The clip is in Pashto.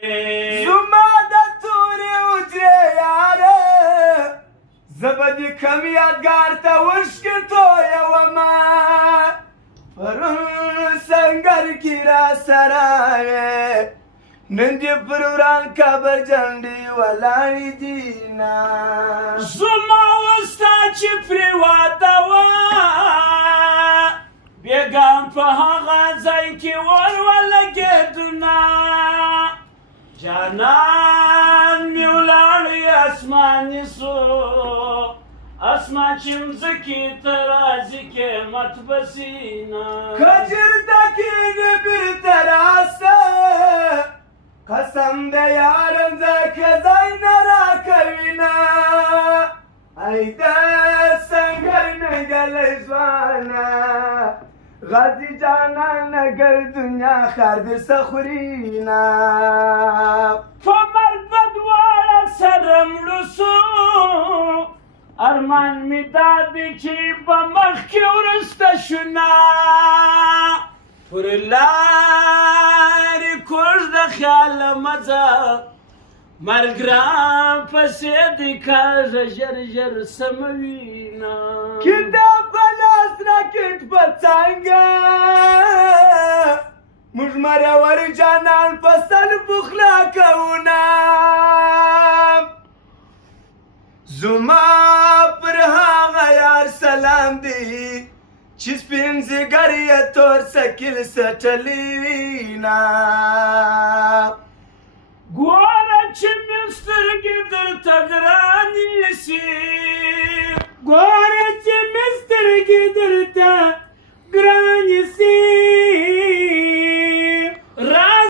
زما د تورې حجرې یاره زه به دې کم یادګار ته وشکې تویومه پرون سنګر کې را سره وې نن دې پر وران قبر جنډې ولاړې دینه زما وستا چې پرېواته وه بېګام په هغه ځای کې ور ولګېدونه جانان مې ولاړی اسماني سو اسمان چې مځکې ته راځي قیمت بسینه کجرته کېږي بېرته راسه قسم د یارم ځکه ځای نه راکوینه ای د سنګر نګلی ځوانه غازي جانان اگر دنیا خر دې څه خورینه په مرګ به دواړه سره مړه سو ارمان مې دا دی چې په مخکې وروسته شونه پر لارې کوږ د خیاله مځه مرګ راپسې دی کاږه ژر ژر سموینه کتاب په لاس راکټ په څانګه موږ مرور جانان په سل بخلا کوونه زما پر هغه یار سلام دی چې سپین ځیګر یې تور سکیل سټلی وینه ګوره چې مې سترګې درته ګرانې شي ګوره چې مې سترګې درته ګرانې